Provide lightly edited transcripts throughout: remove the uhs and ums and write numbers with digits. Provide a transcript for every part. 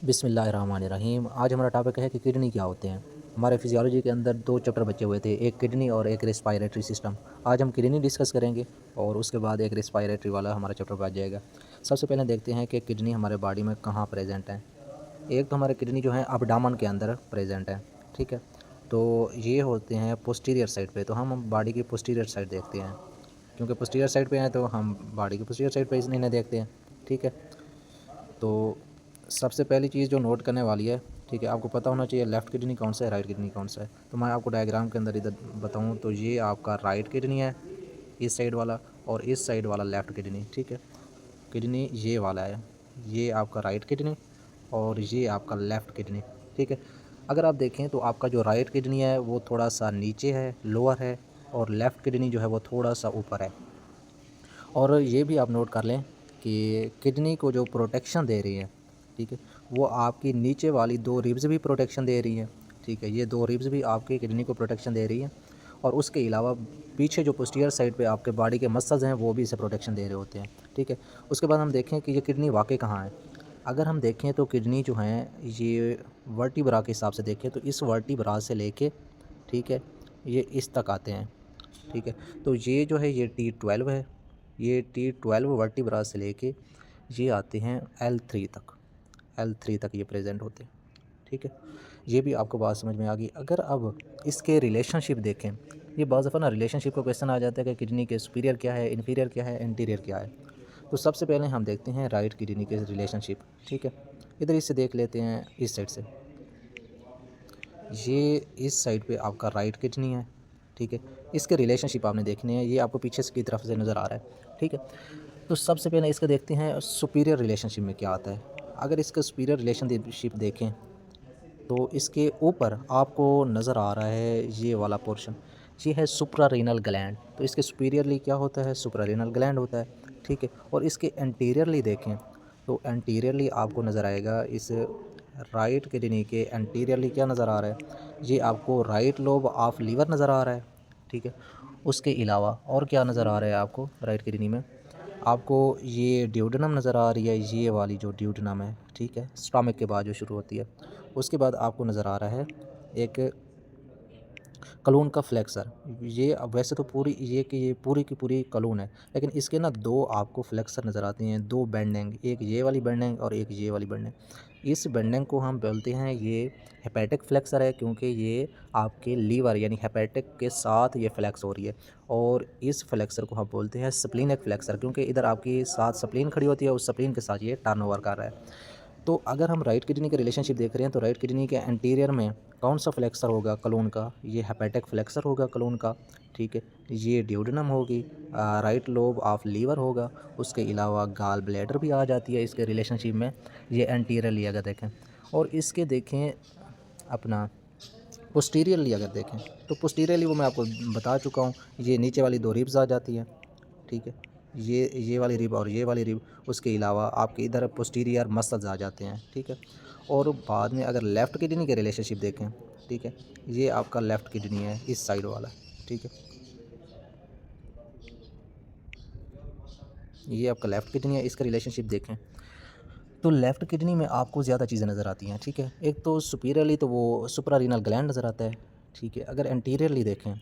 बिस्मिल्लाहिर्रहमानिर्रहीम। आज हमारा टॉपिक है कि किडनी क्या होते हैं। हमारे फिजियोलॉजी के अंदर 2 चैप्टर बचे हुए थे, एक किडनी और एक रेस्पिरेटरी सिस्टम। आज हम किडनी डिस्कस करेंगे और उसके बाद एक रेस्पिरेटरी वाला हमारा चैप्टर बच जाएगा। सबसे पहले देखते हैं कि किडनी हमारे बॉडी में कहाँ प्रेजेंट है। एक तो हमारे किडनी जो है एब्डोमेन के अंदर प्रेजेंट है, ठीक है। तो ये होते हैं पोस्टीरियर साइड पे, तो हम बॉडी की पोस्टीरियर साइड देखते हैं, क्योंकि पोस्टीरियर साइड पे हैं तो हम बॉडी की पोस्टीरियर साइड पे इन्हें देखते हैं, ठीक है। तो सबसे पहली चीज़ जो नोट करने वाली है, ठीक है, आपको पता होना चाहिए लेफ़्ट किडनी कौन सा है, राइट किडनी कौन सा है। तो मैं आपको डायग्राम के अंदर इधर बताऊँ तो ये आपका राइट किडनी है, इस साइड वाला, और इस साइड वाला लेफ़्ट किडनी, ठीक है। किडनी ये वाला है, ये आपका राइट किडनी और ये आपका लेफ़्ट किडनी, ठीक है। अगर आप देखें तो आपका जो राइट किडनी है वो थोड़ा सा नीचे है, लोअर है, और लेफ़्ट किडनी जो है वो थोड़ा सा ऊपर है। और ये भी आप नोट कर लें कि किडनी को जो प्रोटेक्शन दे रही है, ठीक है, वो आपकी नीचे वाली 2 रिब्स भी प्रोटेक्शन दे रही हैं, ठीक है। ये 2 रिब्स भी आपके किडनी को प्रोटेक्शन दे रही हैं, और उसके अलावा पीछे जो पोस्टीरियर साइड पे आपके बॉडी के मसल्स हैं वो भी इसे प्रोटेक्शन दे रहे होते हैं, ठीक है। उसके बाद हम देखें कि ये किडनी वाक़ई कहाँ है। अगर हम देखें तो किडनी जो है ये वर्टिब्रा के हिसाब से देखें तो इस वर्टिब्रा से लेके, ठीक है, ये इस तक आते हैं, ठीक है। तो ये जो है ये T12 है, ये T12 वर्टिब्रा से लेके ये आते हैं L3 तक, L3 तक ये प्रेजेंट होते हैं, ठीक है। ये भी आपको बात समझ में आ गई। अगर अब इसके रिलेशनशिप देखें, ये बाज़ दफ़ा ना रिलेशनशिप का क्वेश्चन आ जाता है कि किडनी के सुपीरियर क्या है, इन्फीरियर क्या है, एंटीरियर क्या है। तो सबसे पहले हम देखते हैं राइट किडनी के रिलेशनशिप, ठीक है। इधर इससे देख लेते हैं, इस साइड से, ये इस साइड पे आपका राइट किडनी है, ठीक है। इसके रिलेशनशिप आपने देखने हैं, ये आपको पीछे की तरफ से नज़र आ रहा है, ठीक है। तो सबसे पहले इसका देखते हैं सुपीरियर रिलेशनशिप में क्या आता है। अगर इसका सुपीरियर रिलेशनशिप देखें तो इसके ऊपर आपको नज़र आ रहा है ये वाला पोर्शन, ये है सुप्रारेनल ग्लैंड। तो इसके सुपीरियरली क्या होता है, सुप्रारेनल ग्लैंड होता है, ठीक है। और इसके एंटीरियरली देखें तो एंटीरियरली आपको नज़र आएगा, इस राइट किडनी के एंटीरियरली क्या नज़र आ रहा है, ये आपको राइट लोब ऑफ लीवर नज़र आ रहा है, ठीक है। उसके अलावा और क्या नज़र आ रहा है आपको राइट किडनी में, आपको ये ड्यूडेनम नज़र आ रही है, ये वाली जो ड्यूडेनम है, ठीक है, स्टमक के बाद जो शुरू होती है। उसके बाद आपको नज़र आ रहा है एक कलून का फ्लेक्सर। ये अब वैसे तो पूरी ये कि ये पूरी की पूरी कलून है, लेकिन इसके ना 2 आपको फ्लेक्सर नज़र आती हैं, 2 बेंडिंग, एक ये वाली बेंडिंग और एक ये वाली बेंडिंग। इस बेंडिंग को हम बोलते हैं ये हेपेटिक फ्लेक्सर है, क्योंकि ये आपके लीवर यानी हेपेटिक के साथ ये फ्लेक्स हो रही है। और इस फ्लेक्सर को हम बोलते हैं स्प्लीनिक फ्लेक्सर, क्योंकि इधर आपकी साथ स्प्लीन खड़ी होती है, उस स्प्लीन के साथ ये टर्नओवर कर रहा है। तो अगर हम राइट किडनी के रिलेशनशिप देख रहे हैं तो राइट किडनी के एंटीरियर में कौन सा फ्लेक्सर होगा कलोन का, ये हेपेटिक फ्लेक्सर होगा कलोन का, ठीक है। ये ड्यूडेनम होगी, राइट लोब ऑफ लीवर होगा। उसके अलावा गाल ब्लैडर भी आ जाती है इसके रिलेशनशिप में, ये एंटीरियरली अगर देखें। और इसके देखें अपना पोस्टीरियरली अगर देखें तो पोस्टीरियरली वो मैं आपको बता चुका हूँ, ये नीचे वाली 2 रिब्स आ जाती हैं, ठीक है। ये वाली रिब और ये वाली रिब, उसके अलावा आपके इधर पोस्टीरियर मसल्स आ जाते हैं, ठीक है। और बाद में अगर लेफ़्ट किडनी के रिलेशनशिप देखें, ठीक है, ये आपका लेफ़्ट किडनी है इस साइड वाला, ठीक है, ये आपका लेफ़्ट किडनी है, इसका रिलेशनशिप देखें तो लेफ़्ट किडनी में आपको ज़्यादा चीज़ें नज़र आती हैं, ठीक है। एक तो सुपीरियरली तो वो सुप्रारीनल ग्लैंड नज़र आता है, ठीक है। अगर एंटीरियरली देखें,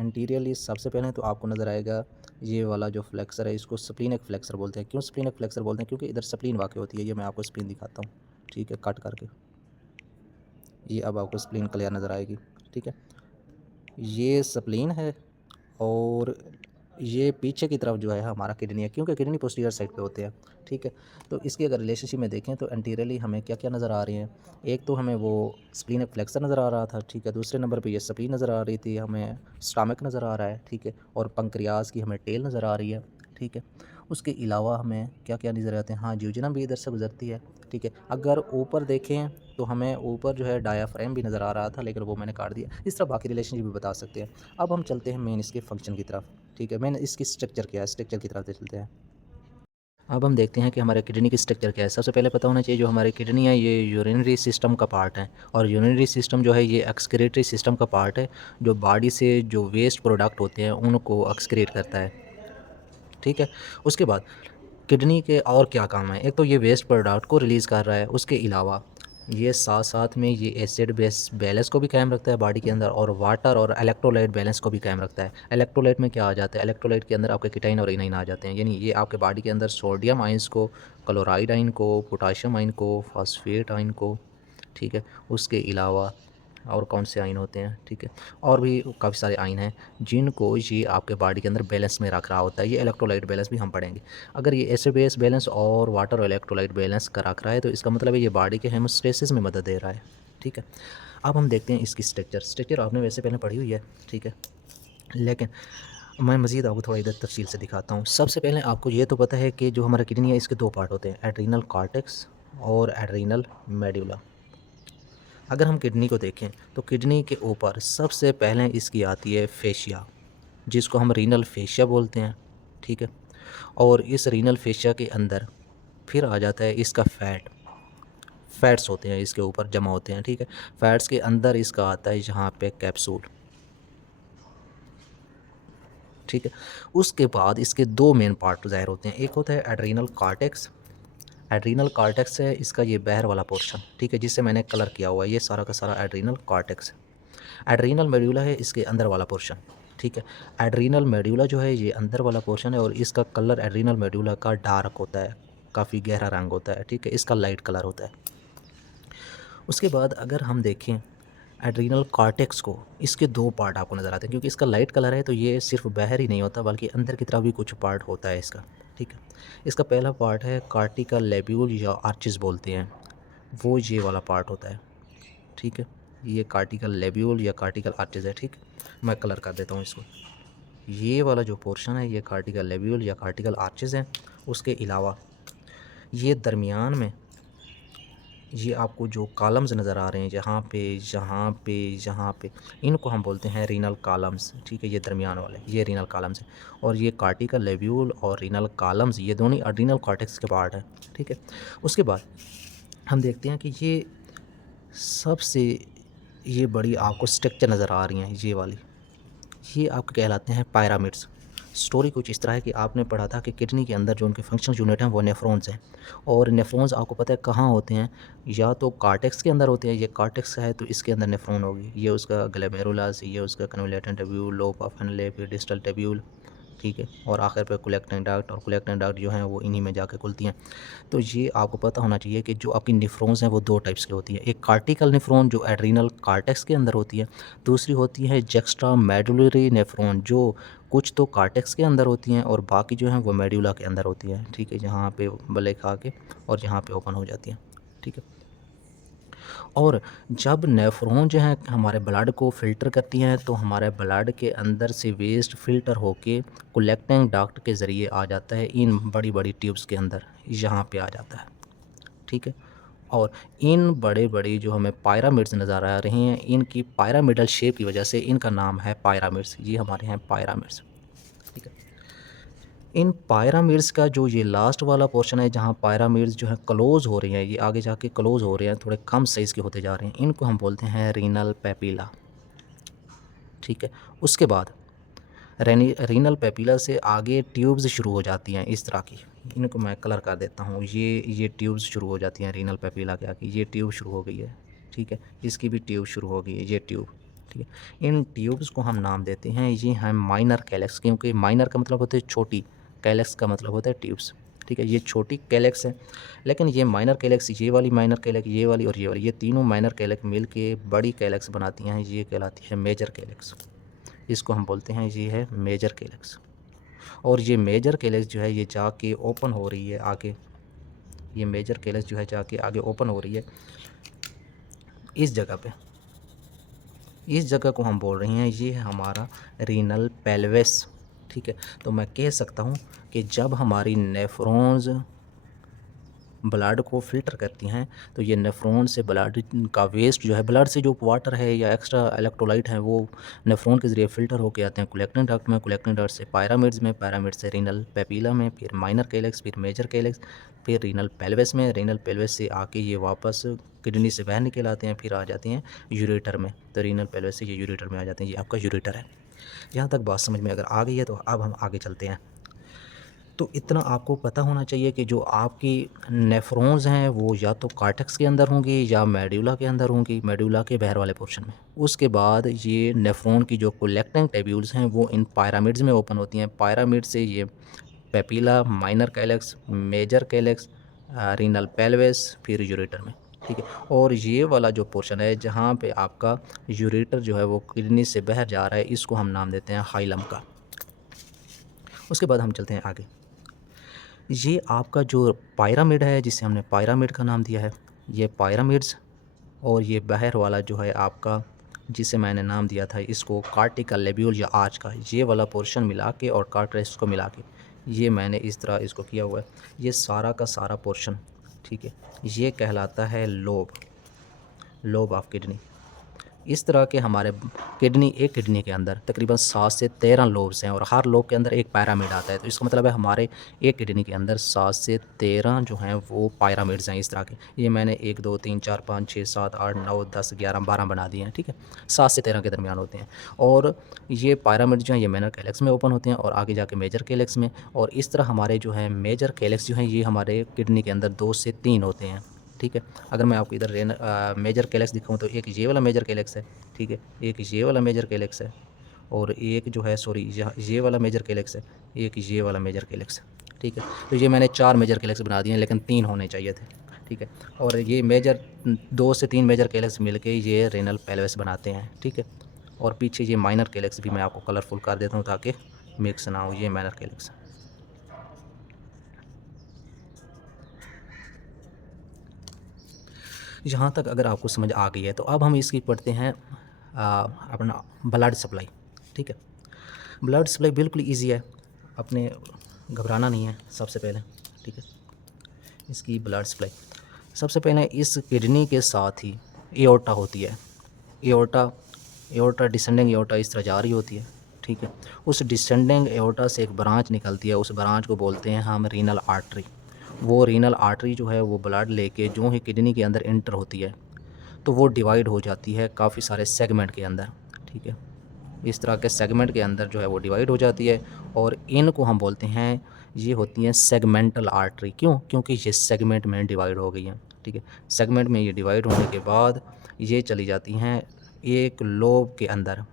एंटीरियरली सबसे पहले तो आपको नज़र आएगा ये वाला जो फ्लेक्सर है, इसको स्प्लीनिक फ्लेक्सर बोलते हैं। क्यों स्प्लीनिक फ्लेक्सर बोलते हैं, क्योंकि इधर स्प्लीन वाक़ई होती है। ये मैं आपको स्प्लीन दिखाता हूँ, ठीक है, कट करके। ये अब आपको स्प्लीन क्लियर नज़र आएगी, ठीक है। ये स्प्लीन है, और ये पीछे की तरफ जो है हमारा किडनी है, क्योंकि किडनी पोस्टीरियर साइड पे होते हैं, ठीक है। तो इसकी अगर रिलेशनशिप में देखें तो एंटीरियरली हमें क्या क्या नज़र आ रही हैं। एक तो हमें वो स्प्लीनिक फ्लेक्सर नज़र आ रहा था, ठीक है। दूसरे नंबर पे ये स्प्लीन नज़र आ रही थी, हमें स्टमक नज़र आ रहा है, ठीक है। और पंक्रियाज की हमें टेल नज़र आ रही है, ठीक है। उसके अलावा हमें क्या क्या नज़र आते हैं, हाँ, ड्यूडेनम भी इधर से गुजरती है, ठीक है। अगर ऊपर देखें तो हमें ऊपर जो है डायाफ्राम भी नज़र आ रहा था, लेकिन वो मैंने काट दिया। इस तरह बाकी रिलेशनशिप भी बता सकते हैं। अब हम चलते हैं मेन इसके फंक्शन की तरफ, ठीक है। मेन इसकी स्ट्रक्चर क्या है, स्ट्रक्चर की तरफ चलते हैं। अब हम देखते हैं कि हमारे किडनी की स्ट्रक्चर क्या है। सबसे पहले पता होना चाहिए जो हमारी किडनी है ये यूरिनरी सिस्टम का पार्ट है, और यूरिनरी सिस्टम जो है ये एक्सक्रीटरी सिस्टम का पार्ट है, जो बॉडी से जो वेस्ट प्रोडक्ट होते हैं उनको एक्सक्रीट करता है, ठीक है। उसके बाद किडनी के और क्या काम है, एक तो ये वेस्ट प्रोडक्ट को रिलीज़ कर रहा है, उसके अलावा ये साथ साथ में ये एसिड बेस बैलेंस को भी कायम रखता है बॉडी के अंदर, और वाटर और इलेक्ट्रोलाइट बैलेंस को भी कायम रखता है। इलेक्ट्रोलाइट में क्या आ जाता है, इलेक्ट्रोलाइट के अंदर आपके कीटाइन और इनाइन आ जाते हैं, यानी ये आपके बॉडी के अंदर सोडियम आइंस को, क्लोराइड आइन को, पोटाशियम आइन को, फॉस्फेट आइन को, ठीक है, उसके अलावा और कौन से आइन होते हैं, ठीक है, और भी काफ़ी सारे आइन हैं जिनको ये आपके बॉडी के अंदर बैलेंस में रख रहा होता है। ये इलेक्ट्रोलाइट बैलेंस भी हम पढ़ेंगे। अगर ये एसिड बेस बैलेंस और वाटर और इलेक्ट्रोलाइट बैलेंस का रख रहा है तो इसका मतलब है ये बॉडी के हेमोस्टेसिस में मदद दे रहा है, ठीक है। अब हम देखते हैं इसकी स्ट्रक्चर आपने वैसे पहले पढ़ी हुई है, ठीक है, लेकिन मैं मज़ीद आपको थोड़ा इधर तफसील से दिखाता हूँ। सबसे पहले आपको ये तो पता है कि जो हमारा किडनी है इसके दो पार्ट होते हैं, एड्रीनल कॉर्टेक्स और एड्रीनल मेडुला। अगर हम किडनी को देखें तो किडनी के ऊपर सबसे पहले इसकी आती है फेशिया, जिसको हम रीनल फेशिया बोलते हैं, ठीक है। और इस रीनल फेशिया के अंदर फिर आ जाता है इसका फैट्स होते हैं इसके ऊपर जमा होते हैं, ठीक है। फैट्स के अंदर इसका आता है यहाँ पे कैप्सूल, ठीक है। उसके बाद इसके दो मेन पार्ट ज़ाहिर होते हैं, एक होता है एड्रीनल कॉर्टेक्स। एड्रीनल कॉर्टेक्स है इसका ये बाहर वाला पोर्शन, ठीक है, जिससे मैंने कलर किया हुआ है, ये सारा का सारा एड्रीनल कॉर्टेक्स है। एड्रीनल मेड्यूला है इसके अंदर वाला पोर्शन, ठीक है। एड्रीनल मेड्यूला जो है ये अंदर वाला पोर्शन है और इसका कलर एड्रीनल मेड्यूला का डार्क होता है, काफ़ी गहरा रंग होता है, ठीक है, इसका लाइट कलर होता है। उसके बाद अगर हम देखें एड्रीनल कॉर्टेक्स को, इसके दो पार्ट आपको नज़र आते हैं, क्योंकि इसका लाइट कलर है तो ये सिर्फ बाहर ही नहीं होता बल्कि अंदर की तरफ भी कुछ पार्ट होता है इसका, ठीक है। इसका पहला पार्ट है कार्टिकल लेब्यूल या आर्चिस बोलते हैं, वो ये वाला पार्ट होता है, ठीक है। ये कार्टिकल लेब्यूल या कार्टिकल आर्चिस है, ठीक। मैं कलर कर देता हूँ इसको। ये वाला जो पोर्शन है ये कार्टिकल लेब्यूल या कार्टिकल आर्चिस है। उसके अलावा ये दरमियान में ये आपको जो कॉलम्स नज़र आ रहे हैं यहाँ पे यहाँ पे यहाँ पे, इनको हम बोलते हैं रीनल कॉलम्स, ठीक है। ये दरमियान वाले ये रीनल कॉलम्स हैं, और ये कार्टिकल लेब्यूल और रीनल कॉलम्स ये दोनों एड्रीनल कॉर्टेक्स के पार्ट हैं, ठीक है। उसके बाद हम देखते हैं कि ये सबसे ये बड़ी आपको स्ट्रक्चर नज़र आ रही हैं, ये वाली, ये आपके कहलाते हैं पायरामिड्स। स्टोरी कुछ इस तरह है कि आपने पढ़ा था कि किडनी के अंदर जो उनके फंक्शन यूनिट हैं वो नेफ्रॉन्स हैं, और नेफ्रॉन्स आपको पता है कहाँ होते हैं, या तो कार्टेक्स के अंदर होते हैं, ये कार्टेक्स है तो इसके अंदर नेफ्रॉन होगी, ये उसका ग्लोमेरुलस, ये उसका convoluted tubule, lobe of Henle, फिर डिस्टल ट्यूब्यूल, ठीक है, और आखिर पे कलेक्टिंग डक्ट, और कलेक्टिंग डक्ट जो हैं वो इन्हीं में जाके खुलती हैं। तो ये आपको पता होना चाहिए कि जो आपकी नेफ्रॉन्स हैं वो दो टाइप्स की होती हैं, एक कार्टिकल नेफ्रॉन जो एड्रीनल कार्टेक्स के अंदर होती है, दूसरी होती है जक्स्ट्रा मेडुलरी नेफ्रॉन जो कुछ तो कार्टेक्स के अंदर होती हैं और बाकी जो हैं वो मेडुला के अंदर होती हैं, ठीक है, जहाँ पे बले खा के और यहाँ पे ओपन हो जाती हैं, ठीक है। और जब नेफ्रॉन जो हैं हमारे ब्लड को फ़िल्टर करती हैं तो हमारे ब्लड के अंदर से वेस्ट फ़िल्टर होके कलेक्टिंग डक्ट के ज़रिए आ जाता है इन बड़ी बड़ी ट्यूब्स के अंदर, यहाँ पे आ जाता है, ठीक है। और इन बड़े बड़े जो हमें पायरामिड्स नज़र आ रहे हैं, इनकी पायरामिडल शेप की वजह से इनका नाम है पायरामिड्स, ये हमारे हैं पायरामिड्स, ठीक है। इन पायरामिड्स का जो ये लास्ट वाला पोर्शन है जहाँ पायरामिड्स जो है क्लोज़ हो रही हैं, ये आगे जाके क्लोज़ हो रहे हैं, थोड़े कम साइज़ के होते जा रहे हैं, इनको हम बोलते हैं रीनल पेपिला, ठीक है। उसके बाद रीनल पेपिला से आगे ट्यूब्स शुरू हो जाती हैं इस तरह की, इनको मैं कलर कर देता हूँ, ये ट्यूब्स शुरू हो जाती हैं रीनल पेपिला के आगे, ये ट्यूब शुरू हो गई है, ठीक है, इसकी भी ट्यूब शुरू हो गई है, ये ट्यूब, ठीक है। इन ट्यूब्स को हम नाम देते हैं, ये हैं माइनर कैलेक्स, क्योंकि माइनर का मतलब होता है छोटी, कैलेक्स का मतलब होता है ट्यूब्स, ठीक है। ये छोटी कैलेक्स है, लेकिन ये माइनर कैलेक्स, ये वाली माइनर कैलेक्स, ये वाली और ये वाली, ये तीनों माइनर कैलेक्स मिल के बड़ी कैलेक्स बनाती हैं, ये कहलाती है मेजर कैलेक्स, इसको हम बोलते हैं ये है मेजर कैलेक्स। और ये मेजर कैलेक्स जो है ये जाके ओपन हो रही है आगे, ये मेजर कैलेक्स जो है जाके आगे ओपन हो रही है इस जगह पे, इस जगह को हम बोल रहे हैं ये है हमारा रीनल पेल्विस, ठीक है। तो मैं कह सकता हूँ कि जब हमारी नेफ्रॉन्स ब्लड को फ़िल्टर करती हैं तो ये नेफ्रॉन से ब्लड का वेस्ट जो है, ब्लड से जो वाटर है या एक्स्ट्रा इलेक्ट्रोलाइट है वो नेफ्रॉन के ज़रिए फ़िल्टर होकर आते हैं कलेक्टिंग डक्ट में, कलेक्टिंग डक्ट से पायरामिड्स में, पायरामिड से रीनल पेपिला में, फिर माइनर कैलेक्स, फिर मेजर कैलेक्स, फिर रीनल पेल्विस में, रीनल पेल्विस से आके ये वापस किडनी से बाहर निकल आते हैं, फिर आ जाते हैं यूरेटर में, तो रीनल पेल्विस से ये यूरेटर में आ जाते हैं, ये आपका यूरेटर है। यहाँ तक बात समझ में अगर आ गई है तो अब हम आगे चलते हैं, तो इतना आपको पता होना चाहिए कि जो आपकी नेफ्रॉन्स हैं वो या तो कार्टेक्स के अंदर होंगी या मेडुला के अंदर होंगी, मेडुला के बाहर वाले पोर्शन में। उसके बाद ये नेफ्रॉन की जो कलेक्टिंग ट्यूब्यूल्स हैं वो इन पायरामिड्स में ओपन होती हैं। पायरामिड से ये papilla, minor calyx, major calyx, renal pelvis, फिर यूरेटर में, ठीक है। और ये वाला जो पोर्शन है जहाँ पे आपका यूरेटर जो है वो किडनी से बाहर जा रहा है, इसको हम नाम देते हैं हाइलम का। उसके बाद हम चलते हैं आगे। ये आपका जो पायरामिड है जिसे हमने पायरामिड का नाम दिया है, ये पायरामिड्स और ये बाहर वाला जो है आपका जिसे मैंने नाम दिया था इसको कार्टिकल लेब्यूल या आर्च का, ये वाला पोर्शन मिला के और कार्ट्रेस को मिला के ये मैंने इस तरह इसको किया हुआ है। ये सारा का सारा पोर्शन, ठीक है, ये कहलाता है लोब ऑफ किडनी। इस तरह के हमारे एक किडनी के अंदर तकरीबन 7 से 13 लोब्स हैं और हर लोब के अंदर एक पैरामिड आता है। तो इसका मतलब है हमारे एक किडनी के अंदर 7 से 13 जो हैं वो पैरामिड्स हैं इस तरह के। ये मैंने 1 2 3 4 5 6 7 8 9 10 11 12 बना दिए हैं, ठीक है। 7 से 13 के दरमियान होते हैं और ये पैरामिड जो हैं ये माइनर कैलेक्स में ओपन होते हैं और आगे जाके मेजर कैलेक्स में। और इस तरह हमारे जो हैं मेजर कैलेक्स जो हैं ये हमारे किडनी के अंदर 2 से 3 होते हैं, ठीक है। अगर मैं आपको इधर मेजर कैलेक्स दिखाऊं तो एक ये वाला मेजर कैलेक्स है, ठीक है, एक ये वाला मेजर कैलेक्स है और एक जो है सॉरी ये वाला मेजर कैलेक्स है, एक ये वाला मेजर कैलेक्स है, ठीक है। तो ये मैंने 4 मेजर कैलेक्स बना दिए हैं लेकिन 3 होने चाहिए थे, ठीक है। और ये मेजर 2 से 3 मेजर कैलेक्स मिलके ये रेनल पेल्विस बनाते हैं, ठीक है। और पीछे ये माइनर कैलेक्स भी मैं आपको कलरफुल कर देता हूँ ताकि मिक्स ना हो। ये माइनर कैलेक्स, यहाँ तक अगर आपको समझ आ गई है तो अब हम इसकी पढ़ते हैं अपना ब्लड सप्लाई, ठीक है। ब्लड सप्लाई बिल्कुल इजी है, अपने घबराना नहीं है। सबसे पहले, ठीक है, इसकी ब्लड सप्लाई सबसे पहले इस किडनी के साथ ही एओर्टा होती है। एओर्टा डिसेंडिंग एओर्टा इस तरह जा रही होती है, ठीक है। उस डिसेंडिंग एओर्टा से एक ब्रांच निकलती है, उस ब्रांच को बोलते हैं हम रीनल आर्टरी। वो रीनल आर्टरी जो है वो ब्लड लेके जो ही किडनी के अंदर इंटर होती है तो वो डिवाइड हो जाती है काफ़ी सारे सेगमेंट के अंदर, ठीक है। इस तरह के सेगमेंट के अंदर जो है वो डिवाइड हो जाती है और इनको हम बोलते हैं ये होती हैं सेगमेंटल आर्टरी। क्यों? क्योंकि ये सेगमेंट में डिवाइड हो गई हैं, ठीक है। सेगमेंट में ये डिवाइड होने के बाद ये चली जाती हैं एक लोब के अंदर,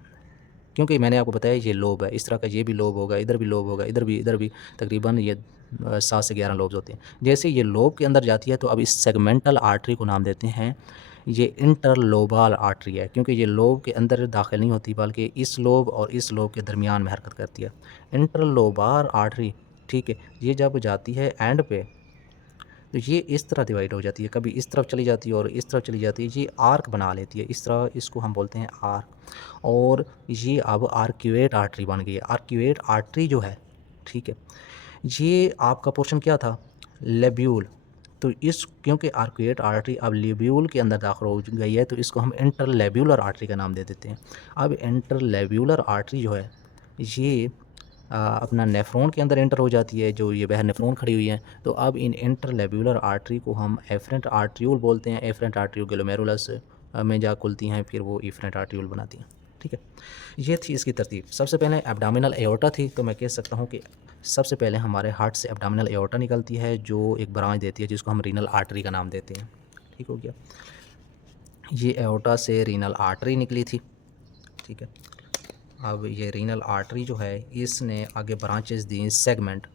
क्योंकि मैंने आपको बताया ये लोब है, इस तरह का ये भी लोब होगा, इधर भी लोब होगा, इधर भी तकरीबन ये 7 से 11 लोब्स होते हैं। जैसे ये लोब के अंदर जाती है तो अब इस सेगमेंटल आर्टरी को नाम देते हैं ये इंटरलोबाल आर्टरी है, क्योंकि ये लोब के अंदर दाखिल नहीं होती बल्कि इस लोब और इस लोब के दरमियान में हरकत करती है। इंटरलोबाल आर्टरी, ठीक है, ये जब जाती है एंड पे तो ये इस तरह डिवाइड हो जाती है, कभी इस तरफ चली जाती है और इस तरफ चली जाती है, ये आर्क बना लेती है इस तरह, इसको हम बोलते हैं आर्क। और ये अब आर्क्यूएट आर्टरी बन गई है। आर्क्यूएट आर्टरी जो है, ठीक है, ये आपका पोर्शन क्या था? लेब्यूल। तो इस क्योंकि आर्क्यूएट आर्टरी अब लेब्यूल के अंदर दाखिल हो गई है तो इसको हम इंटरलेब्यूलर आर्टरी का नाम दे देते हैं। अब इंटरलेब्यूलर आर्टरी जो है ये अपना नेफ्रॉन के अंदर एंटर हो जाती है, जो ये बाहर नेफ्रॉन खड़ी हुई है। तो अब इन इंटरलेब्यूलर आर्टरी को हम एफरेंट आर्ट्रियूल बोलते हैं। एफरेंट आर्ट्रियूल ग्लोमेरुलस में जा खुलती हैं, फिर वो इफरेंट आर्ट्रियूल बनाती हैं, ठीक है। ये थी इसकी तरतीब। सबसे पहले एब्डोमिनल एओर्टा थी, तो मैं कह सकता हूँ कि सबसे पहले हमारे हार्ट से एब्डोमिनल एओर्टा निकलती है जो एक ब्रांच देती है जिसको हम रीनल आर्टरी का नाम देते हैं, ठीक हो गया। ये एओर्टा से रीनल आर्टरी निकली थी, ठीक है। अब ये रीनल आर्टरी जो है इसने आगे ब्रांचेस दी सेगमेंट,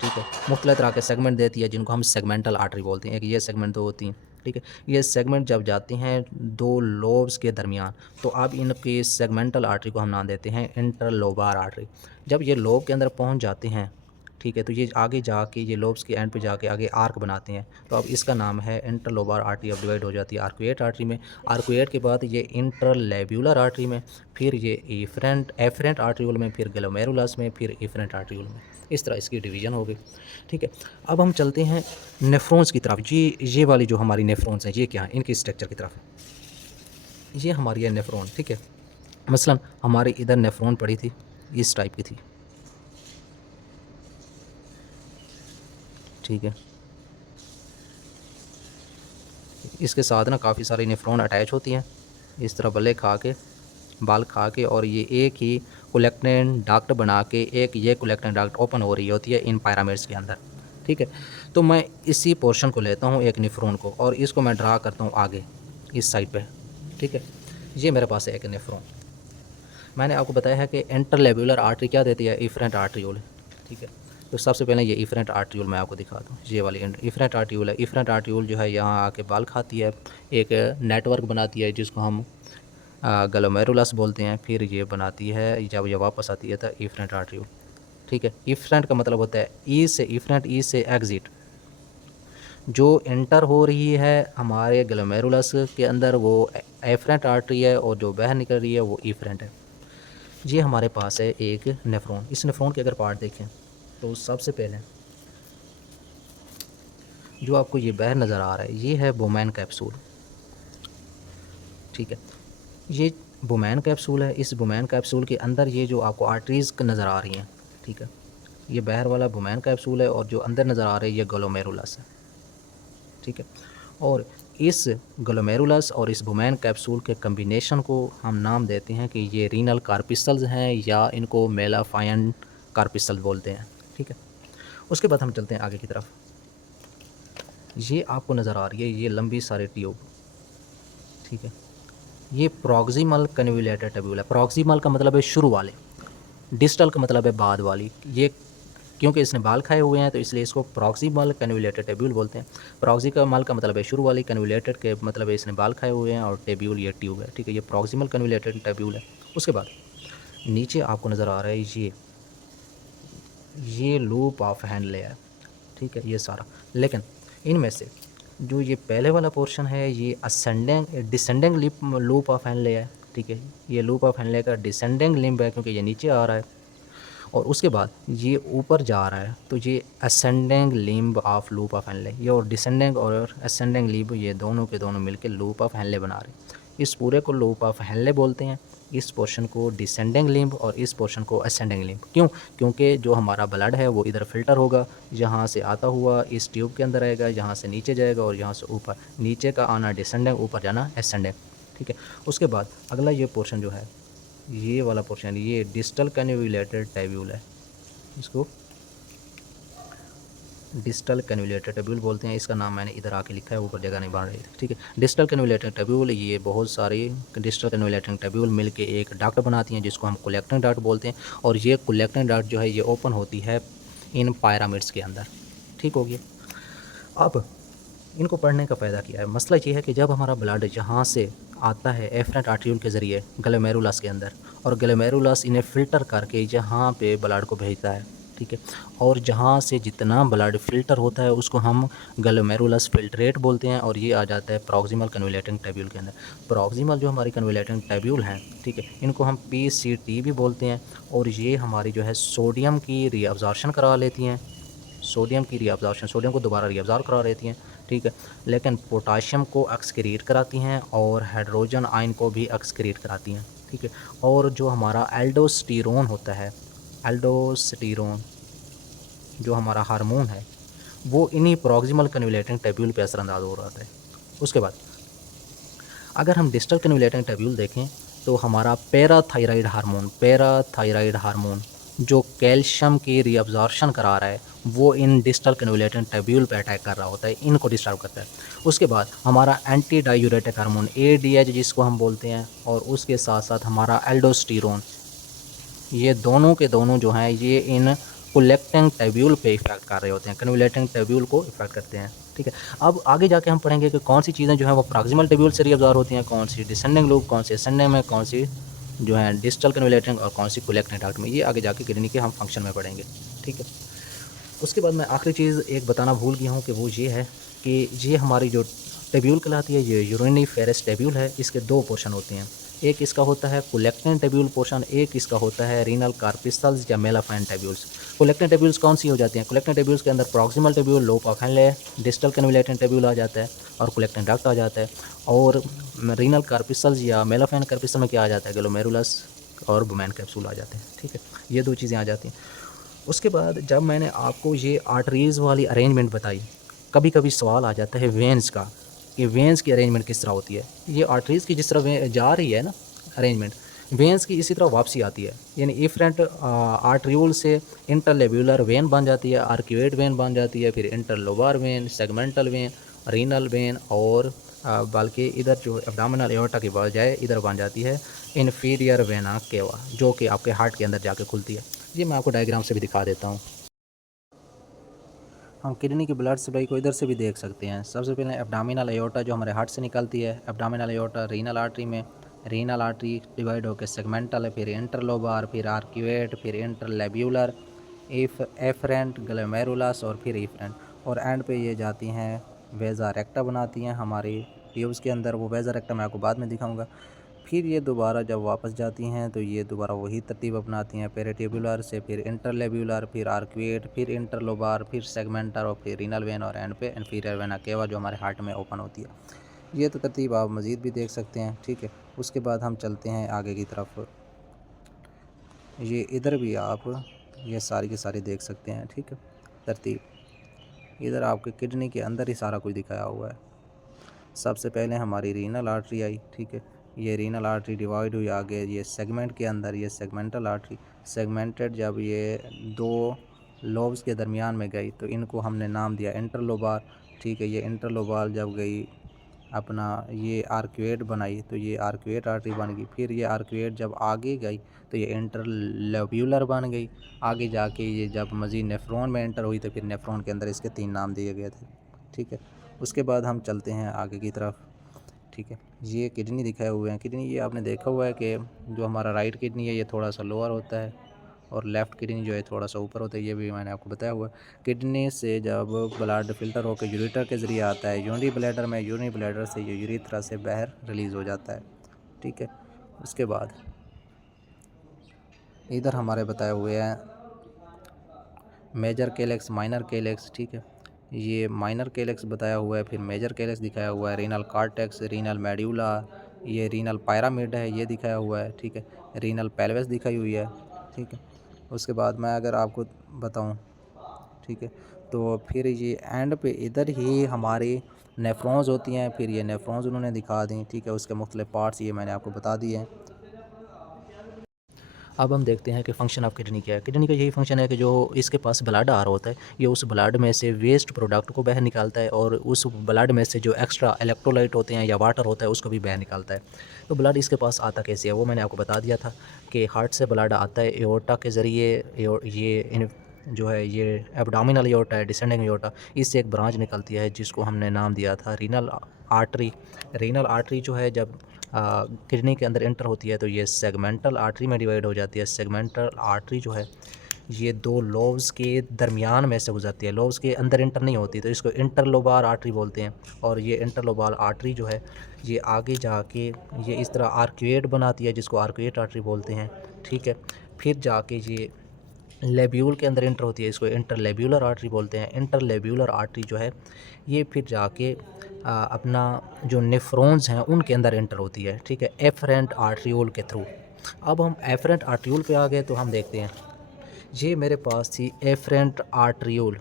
ठीक है, मुख्तलिफ तरह के सेगमेंट देती है जिनको हम सेगमेंटल आर्टरी बोलते हैं। एक ये सेगमेंट, दो तीन, ठीक है। ये सेगमेंट जब जाते हैं दो लोब्स के दरमियान तो अब इनकी सेगमेंटल आर्टरी को हम नाम देते हैं इंटरलोबार आर्टरी। जब ये लोब के अंदर पहुंच जाते हैं, ठीक है, तो ये आगे जाके ये लोब्स के एंड पे जाके आगे आर्क बनाते हैं। तो अब इसका नाम है इंटरलोबार आर्टरी। अब डिवाइड हो जाती है आर्कुएट आर्टरी में, आर्कुएट के बाद ये इंटरलेब्यूलर आर्टरी में, फिर ये एफरेंट आर्ट्रियोल में, फिर ग्लोमेरुलस में, फिर इफरेंट आर्ट्रियोल में। इस तरह इसकी डिवीज़न हो गई, ठीक है। अब हम चलते हैं नेफ्रॉन्स की तरफ। ये वाली जो हमारी नेफ्रॉन्स हैं ये क्या है, इनकी स्ट्रक्चर की तरफ। ये हमारी है नेफ्रॉन, ठीक है। मसलन हमारे इधर नेफ्रॉन पड़ी थी, इस टाइप की थी, ठीक है। इसके साथ ना काफ़ी सारी नेफ्रॉन अटैच होती हैं, इस तरह बल्ले खा के बाल खा के और ये एक ही कलेक्टिंग डक्ट बना के एक ये कलेक्टिंग डक्ट ओपन हो रही होती है इन पिरामिड्स के अंदर, ठीक है। तो मैं इसी पोर्शन को लेता हूँ, एक नेफ्रॉन को, और इसको मैं ड्रा करता हूँ आगे इस साइड पे, ठीक है। ये मेरे पास है एक नेफ्रॉन। मैंने आपको बताया है कि इंटरलेब्यूलर आर्टरी क्या देती है, इफरेंट आर्ट्रियोल, ठीक है। तो सबसे पहले ये इफरेंट आर्ट्रियोल मैं आपको दिखाता हूँ। ये वाली इफरेंट आर्ट्रियोल है। इफरेंट आर्ट्रियोल जो है यहाँ आके बाल खाती है, एक नेटवर्क बनाती है जिसको हम ग्लोमेरुलस बोलते हैं। फिर ये बनाती है, जब ये वापस आती है तो इफरेंट आर्ट्रियोल, ठीक है। इफरेंट का मतलब होता है ई से इफरेंट, ई से एग्जिट। जो एंटर हो रही है हमारे ग्लोमेरुलस के अंदर वो एफरेंट आर्टरी है, और जो बाहर निकल रही है वो इफरेंट है। ये हमारे पास है एक नेफ्रॉन। इस नेफ्रॉन के अगर पार्ट देखें तो सबसे पहले जो आपको ये बाहर नज़र आ रहा है ये है बोमैन कैप्सूल, ठीक है। ये बोमैन कैप्सूल है। इस बोमैन कैप्सूल के अंदर ये जो आपको आर्टरीज़ नज़र आ रही हैं, ठीक है, ये बाहर वाला बोमैन कैप्सूल है, और जो अंदर नज़र आ रही है ये ग्लोमेरुलस है, ठीक है। और इस ग्लोमेरुलस और इस बोमैन कैप्सूल के कम्बिनेशन को हम नाम देते हैं कि ये रीनल कार्पिसल्स हैं, या इनको मेलाफाइन कार्पिसल बोलते हैं, ठीक है। उसके बाद हम चलते हैं आगे की तरफ। ये आपको नज़र आ रही है ये लंबी सारी ट्यूब, ठीक है। ये प्रॉक्सिमल कन्वोल्यूटेड ट्यूब्यूल है। प्रॉक्सिमल का मतलब है शुरू वाले, डिस्टल का मतलब है बाद वाली। ये क्योंकि इसने बाल खाए हुए हैं तो इसलिए इसको प्रॉक्सिमल कन्वोल्यूटेड ट्यूब्यूल बोलते हैं। प्रॉक्सिमल का मतलब है शुरू वाली, कन्वोल्यूटेड के मतलब है इसने बाल खाए हुए हैं, और ट्यूब्यूल ये ट्यूब है, ठीक है। ये प्रॉक्सिमल कन्वोल्यूटेड ट्यूब्यूल है। उसके बाद नीचे आपको नज़र आ रहा है ये लूप ऑफ हैंडले है, ठीक है, ये सारा। लेकिन इनमें से जो ये पहले वाला पोर्शन है ये ascending descending loop of handle है, ठीक है। ये लूप ऑफ हैंडले का डिसेंडिंग लिम्ब है क्योंकि ये नीचे आ रहा है, और उसके बाद ये ऊपर जा रहा है तो ये ascending limb of loop of handle. ये और डिसेंडिंग और असेंडिंग लिम्ब ये दोनों के दोनों मिलकर लूप ऑफ हैंडले बना रहे हैं। इस पूरे को लूप ऑफ हैंडले बोलते हैं। इस पोर्शन को डिसेंडिंग लिम्ब और इस पोर्शन को असेंडिंग लिम्ब। क्यों? क्योंकि जो हमारा ब्लड है वो इधर फिल्टर होगा, यहाँ से आता हुआ इस ट्यूब के अंदर आएगा, यहाँ से नीचे जाएगा, और यहाँ से ऊपर, नीचे का आना डिसेंडिंग, ऊपर जाना असेंडिंग, ठीक है। उसके बाद अगला ये पोर्शन जो है, ये वाला पोर्शन, ये डिस्टल कन्वोल्यूटेड ट्यूब्यूल है। इसको डिस्टल कन्वोल्यूटेड ट्यूब्यूल बोलते हैं। इसका नाम मैंने इधर आके लिखा है, ऊपर जगह नहीं बन रही थी, ठीक है। डिस्टल कन्वोल्यूटेड ट्यूब्यूल, ये बहुत सारी डिस्टल कन्वोल्यूटेड ट्यूब्यूल मिलके एक डक्ट बनाती हैं जिसको हम कलेक्टिंग डक्ट बोलते हैं। और ये कलेक्टिंग डक्ट जो है ये ओपन होती है इन पिरामिड्स के अंदर, ठीक हो गया। अब इनको पढ़ने का फ़ायदा क्या है? मसला ये है कि जब हमारा ब्लड जहाँ से आता है एफरेंट आर्ट्रियोल के ज़रिए ग्लोमेरुलस के अंदर, और ग्लोमेरुलस इन्हें फ़िल्टर करके यहाँ पे ब्लड को भेजता है, ठीक है। और जहाँ से जितना ब्लड फ़िल्टर होता है उसको हम ग्लोमेरुलस फिल्ट्रेट बोलते हैं, और ये आ जाता है प्रॉक्सिमल कन्वोल्यूटिंग ट्यूब्यूल के अंदर। प्रॉक्सिमल जो हमारी कन्वोल्यूटिंग ट्यूब्यूल हैं, ठीक है, इनको हम PCT भी बोलते हैं, और ये हमारी जो है सोडियम की रीअब्जॉर्प्शन करा लेती हैं। सोडियम की रीअब्जॉर्प्शन, सोडियम को दोबारा रीअब्जॉर्ब करा लेती हैं, ठीक है। लेकिन पोटाशियम को एक्सक्रीट कराती हैं, और हाइड्रोजन आयन को भी एक्सक्रीट कराती हैं, ठीक है। और जो हमारा एल्डोस्टेरोन होता है, एल्डोस्टेरोन जो हमारा हार्मोन है, वो इन्हीं प्रॉक्सिमल कन्वोल्यूटिंग ट्यूब्यूल पे असरअंदाज हो रहा है। उसके बाद अगर हम डिस्टल कन्वोल्यूटिंग ट्यूब्यूल देखें तो हमारा पैराथायराइड हार्मोन जो कैल्शियम की रीअब्जॉर्प्शन करा रहा है वो इन डिस्टल कन्वोल्यूटिंग ट्यूब्यूल पे अटैक कर रहा होता है, इनको डिस्टर्ब करता है। उसके बाद हमारा एंटी डायूरेटिक हार्मोन ADH जिसको हम बोलते हैं, और उसके साथ साथ हमारा एल्डोस्टेरोन, ये दोनों के दोनों जो हैं ये इन कलेक्टिंग ट्यूब्यूल पे इफेक्ट कर रहे होते हैं, कन्वोल्यूटिंग ट्यूब्यूल को इफेक्ट करते हैं, ठीक है। अब आगे जाके हम पढ़ेंगे कि कौन सी चीज़ें जो हैं वो प्रॉक्सिमल ट्यूब्यूल से रीअब्जॉर्ब होती हैं, कौन सी डिसेंडिंग लूप, कौन सी असेंडिंग में, कौन सी जो है डिस्टल कन्वोल्यूटिंग, और कौन सी कलेक्टिंग डक्ट में। ये आगे जाके किडनी के हम फंक्शन में पढ़ेंगे, ठीक है। उसके बाद मैं आखिरी चीज़ एक बताना भूल गया हूँ कि वो ये है कि ये हमारी जो ट्यूब्यूल कहलाती है ये यूरिनिफेरस ट्यूब्यूल है। इसके दो पोर्शन होते हैं, एक इसका होता है कलेक्टिंग ट्यूब्यूल पोर्शन, एक इसका होता है रीनल कार्पिसल्स या मेलाफाइन ट्यूब्यूल्स। कलेक्टिंग ट्यूब्यूल्स कौन सी हो जाती हैं? कलेक्टिंग ट्यूब्यूल्स के अंदर proximal tubule, loop of Henle, distal convoluting tubule आ जाता है, और कलेक्टिंग डक्ट आ जाता है। और रीनल कार्पिसल्स या मेलाफाइन कार्पिसल में क्या आ जाता है? ग्लोमेरुलस और बोमैन कैप्सूल आ जाते हैं, ठीक है। ये दो चीज़ें आ जाती हैं। उसके बाद जब मैंने आपको ये आर्टरीज़ वाली अरेंजमेंट बताई, कभी कभी सवाल आ जाता है वेंस का, कि वेंस की अरेंजमेंट किस तरह होती है। ये आर्टरीज़ की जिस तरह जा रही है ना अरेंजमेंट, वेंस की इसी तरह वापसी आती है, यानी इफरेंट आर्ट्रियोल से इंटरलेब्यूलर वेन बन जाती है, आर्क्यूएट वेन बन जाती है, फिर interlobar vein, segmental when, renal vein और बल्कि इधर जो एब्डोमिनल एओर्टा की बजाय इधर बन जाती है इन्फीरियर वेना केवा, जो कि आपके हार्ट के अंदर जाके खुलती है। ये मैं आपको डायग्राम से भी दिखा देता हूँ। हम किडनी की ब्लड सप्लाई को इधर से भी देख सकते हैं। सबसे पहले एब्डोमिनल एओर्टा जो हमारे हार्ट से निकलती है, एब्डोमिनल एओर्टा रीनल आर्टरी में, रीनल आर्टरी डिवाइड होकर सेगमेंटल, फिर इंटरलोबार, फिर आर्क्यूएट, फिर इंटरलेब्यूलर, इफ एफरेंट, ग्लोमेरुलस और फिर इफरेंट, और एंड पे ये जाती हैं वेजा रेक्टा बनाती हैं हमारी ट्यूब्स के अंदर। वो वेजा रेक्टा मैं आपको बाद में दिखाऊंगा। फिर ये दोबारा जब वापस जाती हैं तो ये दोबारा वही तरतीब अपनाती हैं, पेरिट्यूबुलर से फिर इंटरलेब्यूलर, फिर आर्क्यूएट, फिर इंटरलोबार, फिर सेगमेंटर और फिर रीनल वेन और एंड पे इन्फीरियर वेना केवा जो हमारे हार्ट में ओपन होती है। ये तो तरतीब आप मज़ीद भी देख सकते हैं, ठीक है। उसके बाद हम चलते हैं आगे की तरफ। ये इधर भी आप ये सारी की सारी देख सकते हैं, ठीक है, तरतीब। इधर आपके किडनी के अंदर ही सारा कुछ दिखाया हुआ है। सबसे पहले हमारी रीनल आर्टरी आई, ठीक है। ये रीनल आर्टरी डिवाइड हुई आगे ये सेगमेंट के अंदर, ये सेगमेंटल आर्टरी सेगमेंटेड। जब ये दो लोब्स के दरमियान में गई तो इनको हमने नाम दिया इंटरलोबार, ठीक है। ये इंटरलोबार जब गई अपना ये आर्क्यूएट बनाई तो ये आर्क्यूएट आर्टरी बन गई। फिर ये आर्क्यूएट जब आगे गई तो ये इंटरलोब्यूलर बन गई। आगे जाके ये जब मज़ीद नेफ्रॉन में एंटर हुई तो फिर नेफ्रॉन के अंदर इसके 3 नाम दिए गए थे, ठीक है। उसके बाद हम चलते हैं आगे की तरफ, ठीक है। ये किडनी दिखाए हुए हैं। किडनी ये आपने देखा हुआ है कि जो हमारा राइट किडनी है ये थोड़ा सा लोअर होता है और लेफ़्ट किडनी जो है थोड़ा सा ऊपर होता है। ये भी मैंने आपको बताया हुआ है। किडनी से जब ब्लड फ़िल्टर होकर यूरेटर के ज़रिए आता है यूरिनरी ब्लैडर में, यूरिनरी ब्लैडर से ये यूरेथ्रा से बाहर रिलीज़ हो जाता है, ठीक है। उसके बाद इधर हमारे बताए हुए हैं मेजर केलेक्स, माइनर केलेक्स, ठीक है। ये माइनर केलेक्स बताया हुआ है, फिर मेजर केलेक्स दिखाया हुआ है, रीनल कार्टेक्स, रीनल मेड्यूला, ये रीनल पायरामिड है ये दिखाया हुआ है, ठीक है। रीनल पेल्विस दिखाई हुई है, ठीक है। उसके बाद मैं अगर आपको बताऊं, ठीक है, तो फिर ये एंड पे इधर ही हमारी नेफ्रॉन्स होती हैं। फिर ये नेफ्रॉन्स उन्होंने दिखा दी, ठीक है। उसके मुख्तलिफ पार्ट्स ये मैंने आपको बता दिए हैं। अब हम देखते हैं कि फ़ंक्शन ऑफ किडनी क्या है। किडनी का यही फ़ंक्शन है कि जो इसके पास ब्लड आ रहा होता है ये उस ब्लड में से वेस्ट प्रोडक्ट को बाहर निकालता है और उस ब्लड में से जो एक्स्ट्रा इलेक्ट्रोलाइट होते हैं या वाटर होता है उसको भी बाहर निकालता है। तो ब्लड इसके पास आता कैसे है वो मैंने आपको बता दिया था कि हार्ट से ब्लड आता है एओर्टा के ज़रिए। ये जो है ये एब्डोमिनल एओर्टा है, डिसेंडिंग एओर्टा, इससे एक ब्रांच निकलती है जिसको हमने नाम दिया था रीनल आर्टरी। रीनल आर्टरी जो है जब किडनी के अंदर एंटर होती है तो ये सेगमेंटल आर्टरी में डिवाइड हो जाती है। सेगमेंटल आर्टरी जो है ये दो लोब्स के दरमियान में से गुजरती है, लोब्स के अंदर एंटर नहीं होती, तो इसको इंटरलोबार आर्टरी बोलते हैं। और ये इंटरलोबार आर्टरी जो है ये आगे जाके ये इस तरह आर्क्यूएट बनाती है जिसको आर्क्यूएट आर्टरी बोलते हैं, ठीक है। फिर जाके ये लेब्यूल के अंदर एंटर होती है, इसको इंटरलेब्यूलर आर्टरी बोलते हैं। इंटरलेब्यूलर आर्टरी जो है ये फिर जाके अपना जो नेफ्रॉन्स हैं उनके अंदर एंटर होती है, ठीक है, एफरेंट आर्ट्रियोल के थ्रू। अब हम एफरेंट आर्ट्रियोल पे आ गए तो हम देखते हैं ये मेरे पास थी एफरेंट आर्ट्रियोल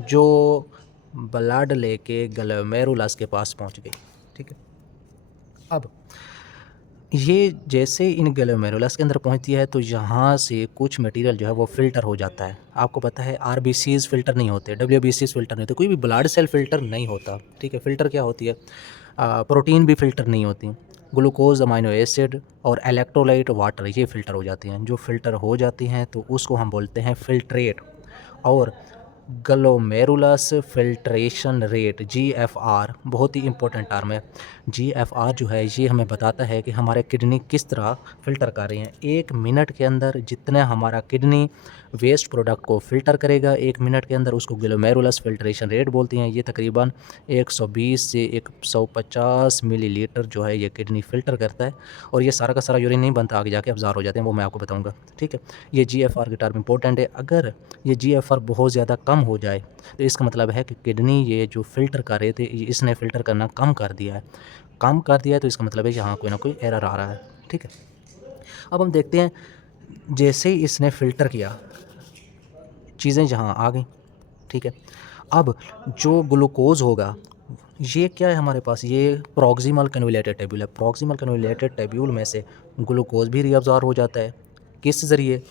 जो ब्लड लेके ग्लोमेरुलस के पास पहुंच गई, ठीक है। अब ये जैसे इन ग्लोमेरुलस के अंदर पहुंचती है तो यहाँ से कुछ मटेरियल जो है वो फ़िल्टर हो जाता है। आपको पता है आरबीसीज़ फ़िल्टर नहीं होते, डब्ल्यूबीसीज़ फ़िल्टर नहीं होते, कोई भी ब्लड सेल फ़िल्टर नहीं होता, ठीक है। फ़िल्टर क्या होती है, प्रोटीन भी फ़िल्टर नहीं होती, ग्लूकोज, अमाइनो एसिड और इलेक्ट्रोलाइट, वाटर, ये फ़िल्टर हो जाती हैं। जो फ़िल्टर हो जाती हैं तो उसको हम बोलते हैं फ़िल्ट्रेट। और ग्लोमेरुलस फ़िल्ट्रेशन रेट GFR बहुत ही इंपॉर्टेंट टर्म है। GFR जो है ये हमें बताता है कि हमारे किडनी किस तरह फ़िल्टर कर रही हैं। 1 मिनट के अंदर जितना हमारा किडनी वेस्ट प्रोडक्ट को फ़िल्टर करेगा 1 मिनट के अंदर उसको ग्लोमेरुलस फ़िल्ट्रेशन रेट बोलती हैं। ये तकरीबन 120 से 150 मिलीलीटर जो है ये किडनी फ़िल्टर करता है और ये सारा का सारा यूरिन नहीं बनता, आगे जाके अब्ज़ॉर्ब हो जाते हैं, वो मैं आपको बताऊँगा, ठीक है। ये GFR की टर्म इंपॉर्टेंट है। अगर ये GFR बहुत ज़्यादा कम हो जाए तो इसका मतलब है कि किडनी ये जो फ़िल्टर कर रहे थे इसने फ़िल्टर करना कम कर दिया है। कम कर दिया है तो इसका मतलब है यहाँ कोई ना कोई एरर आ रहा है, ठीक है। अब हम देखते हैं जैसे ही इसने फ़िल्टर किया चीज़ें जहाँ आ गई, ठीक है। अब जो ग्लूकोज़ होगा ये क्या है हमारे पास, ये प्रॉक्सिमल कन्वैलेटेड टेब्यूल है। प्रॉक्सिमल कन्वैलेटेड टेब्यूल में से ग्लूकोज भी रीअब्ज़ॉर्ब हो जाता है। किस ज़रिए,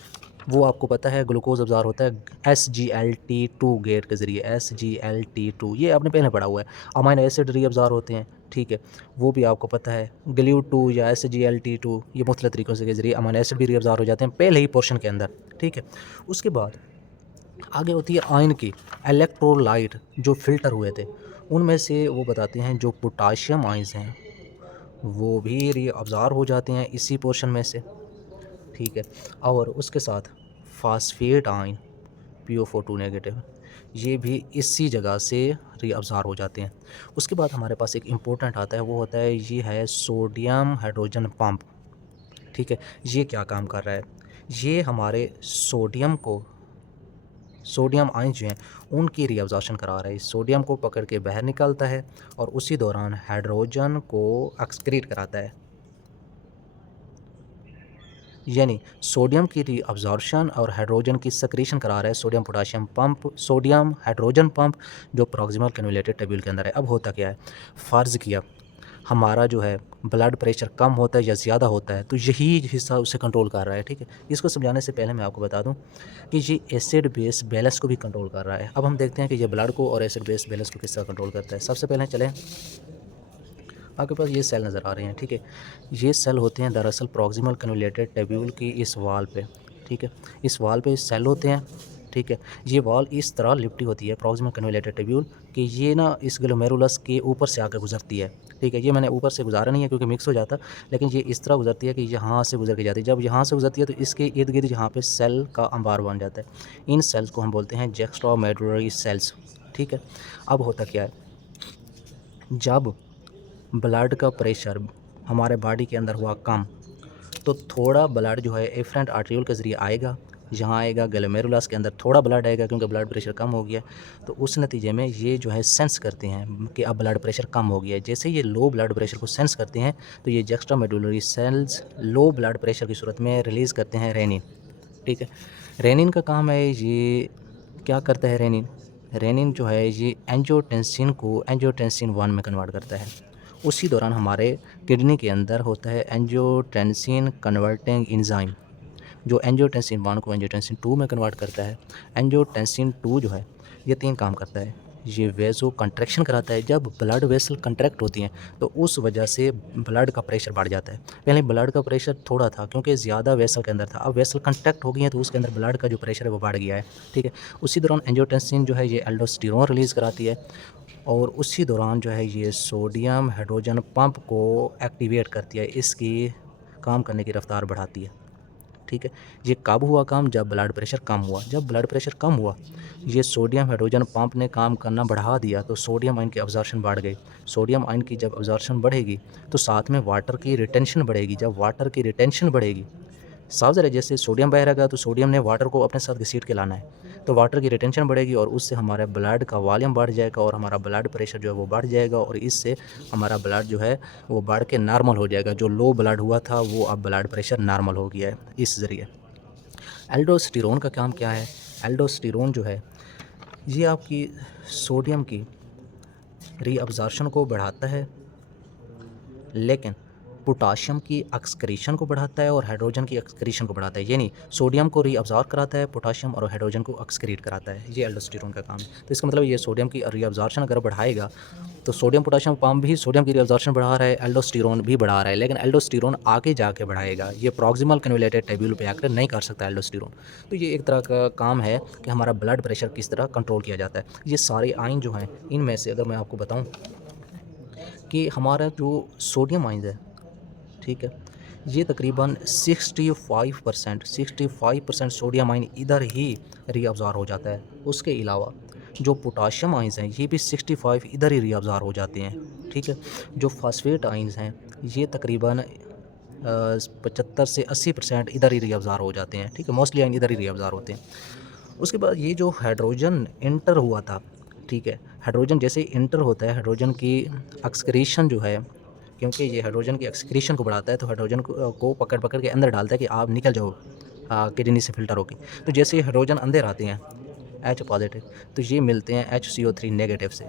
वो आपको पता है, ग्लूकोज अब्ज़ॉर्ब होता है SGLT2 गेट के ज़रिए। SGLT2 ये आपने पहले पढ़ा हुआ है। अमाइनो एसिड रीअब्ज़ॉर्ब होते हैं, ठीक है, वो भी आपको पता है। GLU2 या SGLT2 ये मुख्तलिफ तरीक़ों से के ज़रिए अमाइनो एसिड भी रीअब्ज़ॉर्ब हो जाते हैं पहले ही पोर्शन के अंदर, ठीक है। उसके बाद आगे होती है आयन की इलेक्ट्रोलाइट जो फ़िल्टर हुए थे, उनमें से वो बताते हैं जो पोटाशियम आयंस हैं वो भी रीअब्ज़ॉर्ब हो जाते हैं इसी पोर्शन में से, ठीक है। और उसके साथ फास्फेट आयन PO42 नेगेटिव ये भी इसी जगह से रीअब्ज़ॉर्ब हो जाते हैं। उसके बाद हमारे पास एक इम्पोर्टेंट आता है, वो होता है, ये है सोडियम हाइड्रोजन पंप, ठीक है। ये क्या काम कर रहा है, ये हमारे सोडियम आयन जो हैं उनकी रीअब्ज़ॉर्प्शन करा रहा है। सोडियम को पकड़ के बाहर निकालता है और उसी दौरान हाइड्रोजन को एक्सक्रीट कराता है। यानी सोडियम की रीअब्ज़ॉर्प्शन और हाइड्रोजन की सक्रीशन करा रहा है sodium potassium pump, sodium hydrogen pump जो प्रॉक्सिमल कन्वैलेटेड टेब्यूल के अंदर है। अब होता क्या है, फ़र्ज़ किया हमारा जो है ब्लड प्रेशर कम होता है या ज़्यादा होता है, तो यही हिस्सा उसे कंट्रोल कर रहा है, ठीक है। इसको समझाने से पहले मैं आपको बता दूं कि ये एसिड बेस बैलेंस को भी कंट्रोल कर रहा है। अब हम देखते हैं कि ये ब्लड को और एसिड बेस बैलेंस को किस तरह कंट्रोल करता है। सबसे पहले चलें, आपके पास ये सेल नज़र आ रहे हैं, ठीक है। ये सेल होते हैं दरअसल प्रॉक्सिमल कन्वैलेटेड टेब्यूल की इस वाल पे, ठीक है। इस वाल पे सेल होते हैं, ठीक है। ये वॉल इस तरह लिपटी होती है प्रॉक्सिमल कन्वैलेटेड टेब्यूल कि ये ना इस ग्लोमेरुलस के ऊपर से आकर गुजरती है, ठीक है। ये मैंने ऊपर से गुजारा नहीं है क्योंकि मिक्स हो जाता, लेकिन ये इस तरह गुजरती है कि यहाँ से गुजर के जाती है। जब यहाँ से गुजरती है तो इसके इर्द गिर्द यहाँ पे सेल का अंबार बन जाता है। इन सेल्स को हम बोलते हैं जैक्स्ट्रोमेडुलरी सेल्स, ठीक है। अब होता क्या है, जब ब्लड का प्रेशर हमारे बॉडी के अंदर हुआ कम, तो थोड़ा ब्लड जो है एफरेंट आर्टरियोल के ज़रिए आएगा, यहाँ आएगा ग्लोमेरुलस के अंदर थोड़ा ब्लड आएगा क्योंकि ब्लड प्रेशर कम हो गया। तो उस नतीजे में ये जो है सेंस करते हैं कि अब ब्लड प्रेशर कम हो गया है। जैसे ये लो ब्लड प्रेशर को सेंस करते हैं तो ये extramedullary cells low blood pressure की सूरत में रिलीज़ करते हैं रेनिन, ठीक है। रेनिन का काम है, ये क्या करता है रेनिन, रेनिन जो है ये एंजियोटेंसिन को एंजियोटेंसिन 1 में कन्वर्ट करता है। उसी दौरान हमारे किडनी के अंदर होता है एंजियोटेंसिन कन्वर्टिंग एंजाइम जो एंजियोटेंसिन 1 को एंजियोटेंसिन 2 में कन्वर्ट करता है। एंजियोटेंसिन 2 जो है ये 3 काम करता है। ये वेज़ो कंट्रैक्शन कराता है, जब ब्लड वेसल कंट्रैक्ट होती हैं तो उस वजह से ब्लड का प्रेशर बढ़ जाता है। पहले ब्लड का प्रेशर थोड़ा था क्योंकि ज़्यादा वेसल के अंदर था, अब वेसल कंट्रैक्ट हो गई है तो उसके अंदर ब्लड का जो प्रेशर है वो बढ़ गया है, ठीक है। उसी दौरान एंजियोटेंसिन जो है ये एल्डोस्टेरोन रिलीज़ कराती है और उसी दौरान जो है ये सोडियम हाइड्रोजन पंप को एक्टिवेट करती है, इसकी काम करने की रफ्तार बढ़ाती है, ठीक है। ये कब हुआ काम, जब ब्लड प्रेशर कम हुआ। जब ब्लड प्रेशर कम हुआ, ये सोडियम हाइड्रोजन पंप ने काम करना बढ़ा दिया तो सोडियम आयन की अब्जॉर्प्शन बढ़ गई। सोडियम आयन की जब अब्जॉर्प्शन बढ़ेगी तो साथ में वाटर की रिटेंशन बढ़ेगी। जब वाटर की रिटेंशन बढ़ेगी, साफ ज़रा जैसे सोडियम बह रहेगा तो सोडियम ने वाटर को अपने साथ घसीट के लाना है, तो वाटर की रिटेंशन बढ़ेगी और उससे हमारे ब्लड का वॉल्यूम बढ़ जाएगा और हमारा ब्लड प्रेशर जो है वो बढ़ जाएगा और इससे हमारा ब्लड जो है वो बढ़ के नॉर्मल हो जाएगा। जो लो ब्लड हुआ था वो अब ब्लड प्रेशर नॉर्मल हो गया है इस ज़रिए। एल्डोस्टेरोन का काम क्या है, एल्डोस्टेरोन जो है ये आपकी सोडियम की रीअब्जॉर्प्शन को बढ़ाता है, लेकिन पोटाशियम की एक्सक्रीशन को बढ़ाता है और हाइड्रोजन की एक्सक्रीशन को बढ़ाता है। यानी सोडियम को रीअब्जॉर्ब कराता है पोटाशियम और हाइड्रोजन को एक्सक्रीट कराता है। ये एल्डोस्टेरोन का काम है। तो इसका मतलब ये सोडियम की रीअब्जॉर्प्शन अगर बढ़ाएगा तो सोडियम पोटाशियम पंप भी सोडियम की रीअब्जॉर्प्शन बढ़ा रहा है, एल्डोस्टेरोन भी बढ़ा रहा है, लेकिन एल्डोस्टेरोन आगे जाके बढ़ाएगा। ये प्रॉक्सिमल कन्वैलेटेड टेब्यूल पे आकर नहीं कर सकता एल्डोस्टेरोन। तो ये एक तरह का काम है कि हमारा ब्लड प्रेशर किस तरह कंट्रोल किया जाता है। ये सारे आयन जो हैं इनमें से अगर मैं आपको बताऊँ कि हमारा जो सोडियम आयन है, ठीक है, ये तकरीबन 65% सोडियम आयन इधर ही रीअब्ज़ॉर्ब हो जाता है। उसके अलावा जो पोटाशियम आयंस हैं ये भी 65 इधर ही रीअब्ज़ॉर्ब हो जाते हैं, ठीक है। जो फॉस्फेट आयंस हैं ये तकरीबन 75 से 80% इधर ही रीअब्ज़ॉर्ब हो जाते हैं, ठीक है। मोस्टली आयन इधर ही रीअब्ज़ॉर्ब होते हैं। उसके बाद ये जो हाइड्रोजन इंटर हुआ था, ठीक है, हाइड्रोजन जैसे इंटर होता है हाइड्रोजन की एक्सक्रीशन जो है, क्योंकि ये हाइड्रोजन की एक्सक्रीशन को बढ़ाता है तो हाइड्रोजन को पकड़ पकड़ के अंदर डालता है कि आप निकल जाओ किडनी से फ़िल्टर होके। तो जैसे ही हाइड्रोजन अंदर आते हैं H पॉजिटिव तो ये मिलते हैं HCO3 नेगेटिव से,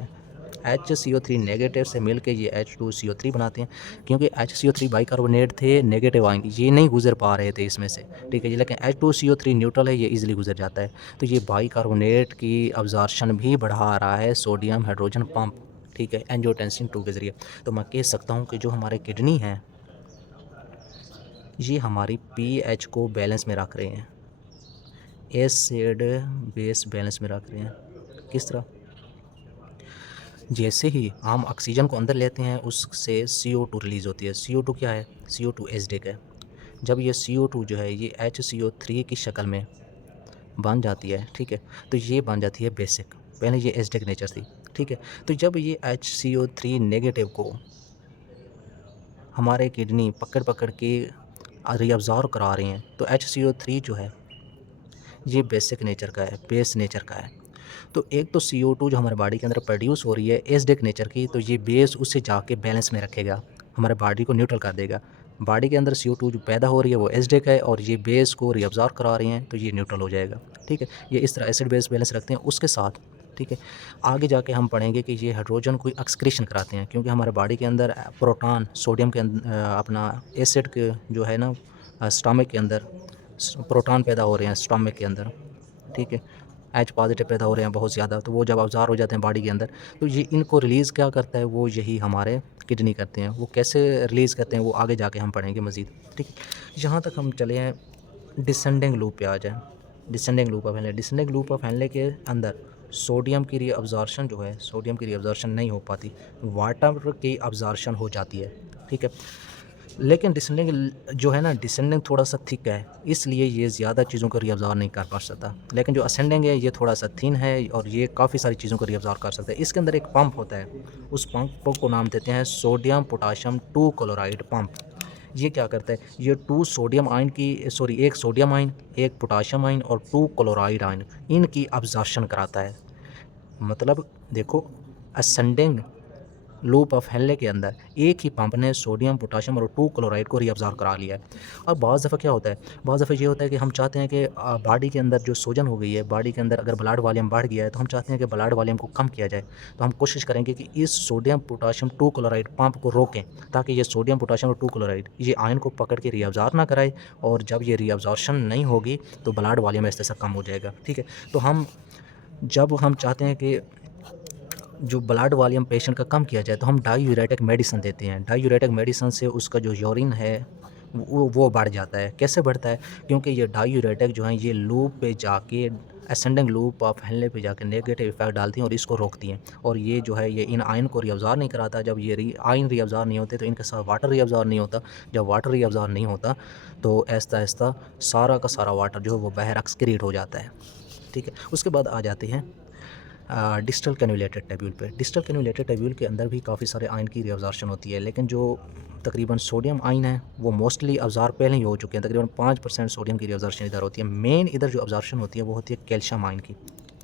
HCO3 नेगेटिव से मिल के ये H2CO3 बनाते हैं, क्योंकि HCO3 बाइकार्बोनेट थे, नेगेटिव आयन ये नहीं गुजर पा रहे थे इसमें से, ठीक है जी। लेकिन H2CO3 न्यूट्रल है, ये इजीली गुजर जाता है। तो ये बाइकार्बोनेट की अब्जॉर्प्शन भी बढ़ा रहा है सोडियम हाइड्रोजन पंप, ठीक है, एंजियोटेंसिन 2 के ज़रिए। तो मैं कह सकता हूँ कि जो हमारे किडनी हैं ये हमारी पीएच को बैलेंस में रख रहे हैं, एसिड बेस बैलेंस में रख रहे हैं। किस तरह? जैसे ही हम ऑक्सीजन को अंदर लेते हैं उससे CO2 रिलीज़ होती है। CO2 क्या है? CO2 एसिडिक है। जब ये CO2 जो है ये HCO3 की शक्ल में बन जाती है, ठीक है, तो ये बन जाती है बेसिक। पहले ये एसिडिक नेचर थी, ठीक है। तो जब ये HCO3 नेगेटिव को हमारे किडनी पकड़ पकड़ के रीअब्ज़ॉर्ब करा रहे हैं, तो HCO3 जो है ये बेसिक नेचर का है, बेस नेचर का है। तो एक तो CO2 जो हमारे बॉडी के अंदर प्रोड्यूस हो रही है एसिडिक नेचर की, तो ये बेस उससे जाके बैलेंस में रखेगा, हमारे बॉडी को न्यूट्रल कर देगा। बॉडी के अंदर CO2 जो पैदा हो रही है वो एसिडिक है और ये बेस को रीअब्ज़ॉर्ब करा रही हैं, तो ये न्यूट्रल हो जाएगा, ठीक है। ये इस तरह एसिड बेस बैलेंस रखते हैं। उसके साथ, ठीक है, आगे जाके हम पढ़ेंगे कि ये हाइड्रोजन को एक्सक्रीशन कराते हैं, क्योंकि हमारे बॉडी के अंदर प्रोटॉन सोडियम के अपना एसिड के जो है ना स्टमक के अंदर प्रोटॉन पैदा हो रहे हैं स्टमक के अंदर, ठीक है, H पॉजिटिव पैदा हो रहे हैं बहुत ज़्यादा। तो वो जब अब्ज़ॉर्ब हो जाते हैं बॉडी के अंदर, तो ये इनको रिलीज़ क्या करता है? वो यही हमारे किडनी करते हैं। वो कैसे रिलीज़ करते हैं वो आगे जाके हम पढ़ेंगे मज़ीद, ठीक है। यहाँ तक हम चले हैं, डिसेंडिंग लूप पे आ जाएँ। Descending loop of Henle, descending loop of Henle के अंदर सोडियम की रीअब्ज़ॉर्प्शन जो है, सोडियम की रीअब्ज़ॉर्प्शन नहीं हो पाती, वाटर की अब्ज़ॉर्प्शन हो जाती है, ठीक है। लेकिन डिसेंडिंग जो है ना, डिसेंडिंग थोड़ा सा थिक है, इसलिए ये ज़्यादा चीज़ों को रीअब्ज़ॉर्ब नहीं कर पा सकता। लेकिन जो असेंडिंग है ये थोड़ा सा थिन है और ये काफ़ी सारी चीज़ों को रीअब्ज़ॉर्ब कर सकता है। इसके अंदर एक पंप होता है, उस पंप को नाम देते हैं सोडियम पोटाशियम 2 क्लोराइड पंप। ये क्या करता है? ये 2 सोडियम आयन की एक सोडियम आयन, एक पोटाशियम आयन और 2 क्लोराइड आयन, इनकी अब्ज़ॉर्प्शन कराता है। मतलब देखो, असेंडिंग लूप ऑफ हेनले के अंदर एक ही पंप ने सोडियम पोटाशियम और 2 क्लोराइड को रीअब्ज़ॉर्ब करा लिया है। और बाज़ दफ़ा क्या होता है, बाज़ दफ़ा ये होता है कि हम चाहते हैं कि बॉडी के अंदर जो सूजन हो गई है, बॉडी के अंदर अगर ब्लड वॉल्यूम बढ़ गया है, तो हम चाहते हैं कि ब्लड वॉल्यूम को कम किया जाए। तो हम कोशिश करेंगे कि इस सोडियम पोटाशियम 2 क्लोराइड पंप को रोकें, ताकि ये सोडियम पोटाशियम और 2 क्लोराइड ये आयन को पकड़ के रीअब्ज़ॉर्ब ना कराए, और जब ये रीअब्ज़ॉर्प्शन नहीं होगी तो ब्लड वॉल्यूम ऐसे कम हो जाएगा, ठीक है। तो जब हम चाहते हैं कि जो ब्लड वॉल्यूम पेशेंट का कम किया जाए, तो हम डायूरेटिक मेडिसिन देते हैं। डायूरेटिक मेडिसिन से उसका जो यूरिन है वो बढ़ जाता है। कैसे बढ़ता है? क्योंकि ये डायूरेटिक जो हैं ये लूप पे जाके, असेंडिंग लूप ऑफ हेनले पे जाके नेगेटिव इफेक्ट डालती हैं और इसको रोकती हैं, और ये जो है ये इन आयन को रीअब्ज़ॉर्ब नहीं कराता। जब ये आयन रीअब्ज़ॉर्ब नहीं होते तो इनके साथ वाटर रीअब्ज़ॉर्ब नहीं होता। जब वाटर रीअब्ज़ॉर्ब नहीं होता तो आहिस्ता आहिस्ता सारा का सारा वाटर जो है वो बाहर एक्सक्रीट हो जाता है, ठीक है। उसके बाद आ जाते हैं डिस्टल कैन्युलेटेड टेब्यूल पे। डिस्टल कैन्युलेटेड टेब्यूल के अंदर भी काफ़ी सारे आयन की रीअब्ज़ॉर्प्शन होती है, लेकिन जो तकरीबन सोडियम आयन है वो मोस्टली अब्ज़ॉर्ब पहले ही हो चुके हैं। तकरीबन 5% सोडियम की रीअब्ज़ॉर्प्शन इधर होती है। मेन इधर जो अब्ज़ॉर्प्शन होती है वो होती है कैल्शियम आयन की,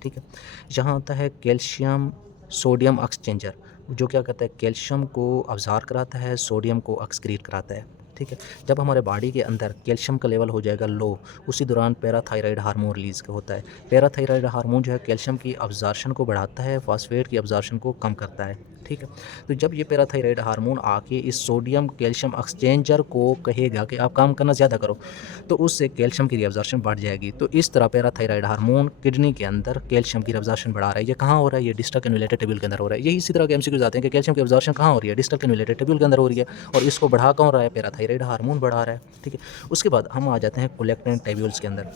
ठीक है। यहाँ आता है कैल्शियम सोडियम एक्सचेंजर, जो क्या करता है, कैल्शियम को अब्ज़ॉर्ब कराता है, सोडियम को एक्सक्रीट कराता है, ठीक है। जब हमारे बॉडी के अंदर कैल्शियम का लेवल हो जाएगा लो, उसी दौरान पैराथायराइड हार्मोन रिलीज़ होता है। पैराथायराइड हार्मोन जो है कैल्शियम की अब्ज़ॉर्प्शन को बढ़ाता है, फॉस्फेट की अब्ज़ॉर्प्शन को कम करता है, ठीक है। तो जब ये पैराथायराइड हार्मोन आके इस सोडियम कैल्शियम एक्सचेंजर को कहेगा कि आप काम करना ज़्यादा करो, तो उससे कैल्शियम की रीअब्ज़ॉर्प्शन बढ़ जाएगी। तो इस तरह पैराथायराइड हार्मोन किडनी के अंदर कैल्शियम की रीअब्ज़ॉर्प्शन बढ़ा रहा है। ये कहाँ हो रहा है? ये डिस्टल कैन्युलेटेड टेब्यूल के अंदर हो रहा है। यही इसी तरह के एमसीक्यूज़ आते हैं कि कैल्शियम की अब्ज़ॉर्प्शन कहाँ हो रही है? डिस्टल कैन्युलेटेड टेब्यूल के अंदर हो रही है, और इसको बढ़ा कौन रहा है? पैराथायराइड हार्मोन बढ़ा रहा है, ठीक है। उसके बाद हम आ जाते हैं कलेक्टिंग टेब्यूल्स के अंदर।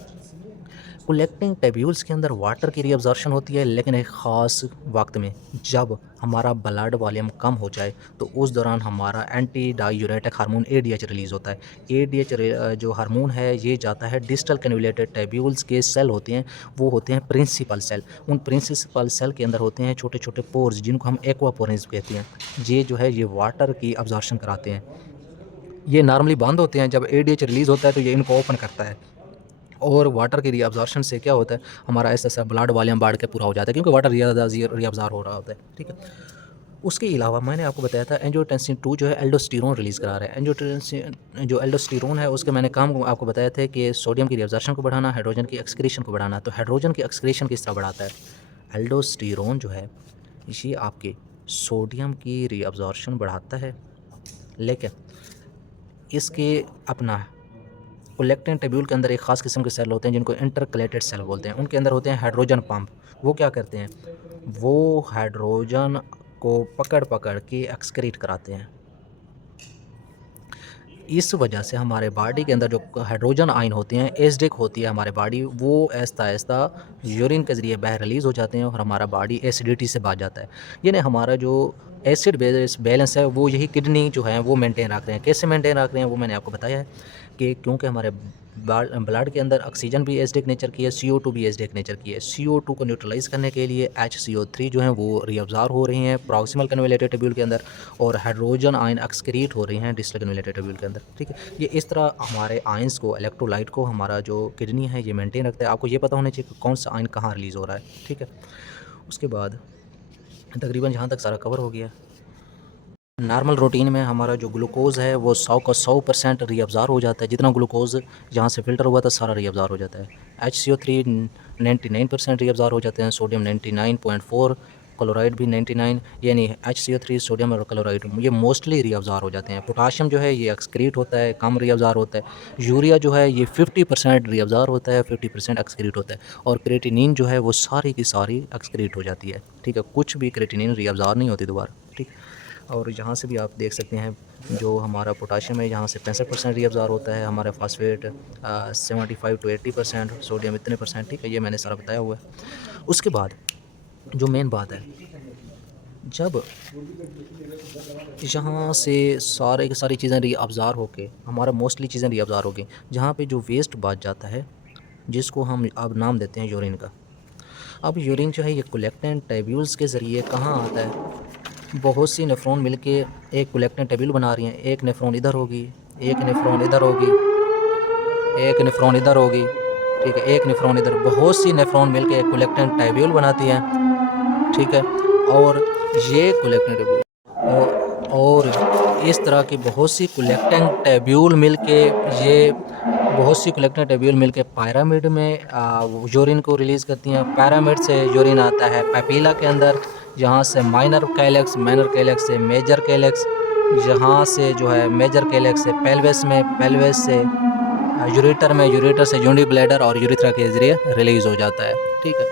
कलेक्टिंग टेब्यूल्स के अंदर वाटर की रीअब्ज़ॉर्प्शन होती है, लेकिन एक ख़ास वक्त में, जब हमारा ब्लड वॉल्यूम कम हो जाए, तो उस दौरान हमारा anti diuretic hormone ADH release होता है। ADH जो हार्मोन है ये जाता है डिस्टल कैन्युलेटेड टेब्यूल्स के सेल होते हैं, वो होते हैं प्रिंसिपल सेल। उन प्रिंसिपल सेल के अंदर होते हैं छोटे छोटे पोर्स, जिनको हम एक्वापोरेंस कहते हैं। ये जो है ये वाटर की अब्ज़ॉर्प्शन कराते हैं। ये नॉर्मली बंद होते हैं, जब ADH रिलीज़ होता है तो ये इनको ओपन करता है, और वाटर की रीअब्ज़ॉर्प्शन से क्या होता है, हमारा ऐसा ब्लड वॉल्यूम बढ़ के पूरा हो जाता है, क्योंकि वाटर रीअब्ज़ॉर्ब हो रहा होता है, ठीक है। उसके अलावा मैंने आपको बताया था एंजियोटेंसिन 2 जो है एल्डोस्टेरोन रिलीज़ करा रहा है। एंजियोटेंसिन जो एल्डोस्टेरोन है उसके मैंने काम आपको बताया था कि सोडियम की रीअब्ज़ॉर्प्शन को बढ़ाना, हाइड्रोजन की एक्सक्रीशन को बढ़ाना। तो हाइड्रोजन की एक्सक्रीशन किस तरह बढ़ाता है? एल्डोस्टेरोन जो है ये आपके सोडियम की रीअब्जॉर्प्शन बढ़ाता है, लेकिन इसके अपना कोलेक्टिंग टेब्यूल के अंदर एक ख़ास किस्म के सेल होते हैं जिनको इंटरकलेटेड सेल बोलते हैं। उनके अंदर होते हैं हाइड्रोजन पंप। वो क्या करते हैं, वो हाइड्रोजन को पकड़ के एक्सक्रीट कराते हैं। इस वजह से हमारे बॉडी के अंदर जो हाइड्रोजन आयन होते हैं, एसिडिक होती है हमारे बॉडी, वो आहिस्ता यूरिन के ज़रिए बाहर रिलीज़ हो जाते हैं और हमारा बॉडी एसिडिटी से बच जाता है। यानी हमारा जो एसिड बेस बैलेंस है वो यही किडनी जो है वो मेंटेन रख रहे हैं। कैसे मेंटेन रख रहे हैं वो मैंने आपको बताया है कि क्योंकि हमारे ब्लड के अंदर ऑक्सीजन भी एसिडिक नेचर की है, CO2 भी एसिडिक नेचर की है। CO2 को न्यूट्रलाइज़ करने के लिए HCO3 जो है वो रीअब्ज़ॉर्ब हो रही हैं प्रॉक्सिमल कन्वोल्यूटेड ट्यूब्यूल के अंदर, और हाइड्रोजन आयन एक्सक्रीट हो रही हैं डिस्टल कन्वोल्यूटेड ट्यूब्यूल के अंदर। ठीक है, ये इस तरह हमारे आयंस को, इलेक्ट्रोलाइट को हमारा जो किडनी है ये मेंटेन रखता है। आपको ये पता होना चाहिए कि कौन सा आयन कहाँ रिलीज़ हो रहा है। ठीक है, उसके बाद तकरीबन जहाँ तक सारा कवर हो गया। नॉर्मल रूटीन में हमारा जो ग्लूकोज़ है वो 100 का 100% रीअब्ज़ॉर्ब हो जाता है। जितना ग्लूकोज़ जहाँ से फ़िल्टर हुआ था सारा रीअब्ज़ॉर्ब हो जाता है। HCO3 99% रीअब्ज़ॉर्ब हो जाते हैं, सोडियम 99.4, क्लोराइड भी 99, यानी HCO3, सोडियम और क्लोराइड ये मोस्टली रीअब्ज़ॉर्ब हो जाते हैं। पोटाशियम जो है ये एक्सक्रीट होता है, कम रीअब्ज़ॉर्ब होता है। यूरिया जो है ये 50% रीअब्ज़ॉर्ब होता है, 50% एक्सक्रीट होता है। और क्रेटिनिन जो है वो सारी की सारी एक्सक्रीट हो जाती है। ठीक है, कुछ भी क्रेटिनिन रीअब्ज़ॉर्ब नहीं होती दोबारा। ठीक, और यहाँ से भी आप देख सकते हैं जो हमारा पोटाशियम है यहाँ से 65% रीअब्ज़ॉर्ब होता है, हमारा फास्फेट 75 to 80%, सोडियम इतने %। ठीक है, ये मैंने सारा बताया हुआ है। उसके बाद जो मेन बात है, जब यहाँ से सारे की सारी चीज़ें रीअब्ज़ॉर्ब होके हमारा मोस्टली चीज़ें रीअब्ज़ॉर्ब हो गई, जहाँ पे जो वेस्ट बच जाता है जिसको हम अब नाम देते हैं यूरिन का। अब यूरिन जो है ये कोलेक्टिंग ट्यूब्यूल्स के ज़रिए कहाँ आता है, बहुत सी नेफ्रॉन मिलके एक कोलेक्टिंग ट्यूब्यूल बना रही हैं। एक नेफ्रॉन इधर होगी, एक नेफ्रॉन इधर होगी, एक नेफ्रॉन इधर होगी। ठीक है, एक नेफ्रॉन इधर, बहुत सी नेफ्रॉन मिलके एक कोलेक्टिंग ट्यूब्यूल बनाती हैं। ठीक है, और ये कोलेक्टिंग ट्यूब्यूल और इस तरह की बहुत सी कोलेक्टिंग ट्यूब्यूल मिलके ये बहुत सी कलेक्टिंग ट्यूब्यूल मिलके पिरामिड में यूरिन को रिलीज़ करती हैं। पिरामिड से यूरिन आता है पैपिला के अंदर, जहाँ से माइनर कैलेक्स से मेजर कैलेक्स, यहाँ से जो है मेजर कैलेक्स से पेल्विस में, पेल्विस से यूरेटर में, यूरेटर से यूनिट ब्लैडर और यूरेथ्रा के ज़रिए रिलीज़ हो जाता है। ठीक है,